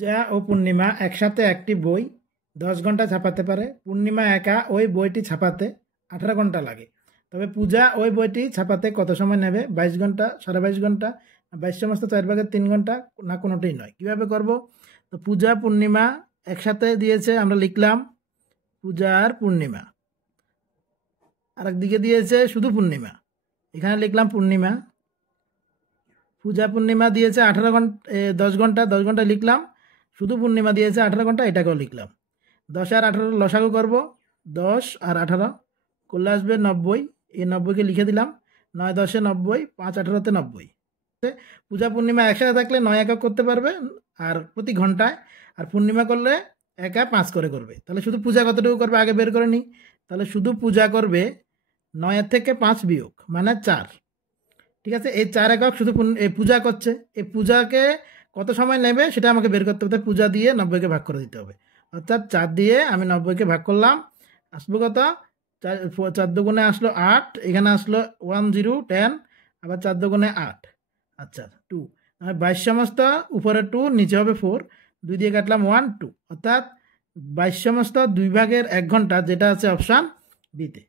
পূজা ও পূর্ণিমা একসাথে একটি বই 10 ঘন্টা ছাপাতে পারে। পূর্ণিমা একা ওই বইটি ছাপাতে 18 ঘন্টা লাগে। তবে পূজা ওই বইটি ছাপাতে কত সময় নেবে? 22 ঘন্টা, 22.5 ঘন্টা, 22/4 না কোনোটাই নয়। কিভাবে করব? তো পূজা পূর্ণিমা একসাথে দিয়েছে, আমরা লিখলাম পূজা আর পূর্ণিমা। আর একদিকে দিয়েছে শুধু পূর্ণিমা, এখানে লিখলাম পূর্ণিমা। পূজা পূর্ণিমা দিয়েছে 18 ঘন্টা, 10 ঘন্টা, 10 ঘন্টা লিখলাম। শুধু পূর্ণিমা দিয়েছে 18 ঘন্টা, এটাকেও লিখলাম। 10 আর 18 লসাগু করব। 10 আর 18 করলে আসবে 90। এই 90কে লিখে দিলাম। 9 10 90, 5 18 90। পূজা পূর্ণিমা একসাথে থাকলে 9 একক করতে পারবে আর প্রতি ঘন্টায়। আর পূর্ণিমা করলে একা 5 করে করবে। তাহলে শুধু পূজা কতটুকু করবে আগে বের করে নিই। তাহলে শুধু পূজা করবে 9 থেকে 5 বিয়োগ মানে 4। ঠিক আছে, এই 4 একক শুধু এই পূজা করছে। এই পূজাকে কত সময় নেবে সেটা আমাকে বের করতে হবে। পূজা দিয়ে 90কে ভাগ করে দিতে হবে। অর্থাৎ 4 দিয়ে আমি 90কে ভাগ করলাম, আসবো কত? 4 দুগুণে আসলো 8, এখানে আসলো 1 0 10, আবার 4 দুগুণে 8, আচ্ছা 2। 22 সমস্ত, উপরে 2, নিচে হবে 4, 2 দিয়ে কাটলাম 1 2। অর্থাৎ 22 সমস্ত 2 ভাগের 1 ঘন্টা, যেটা আছে অপশান বিতে।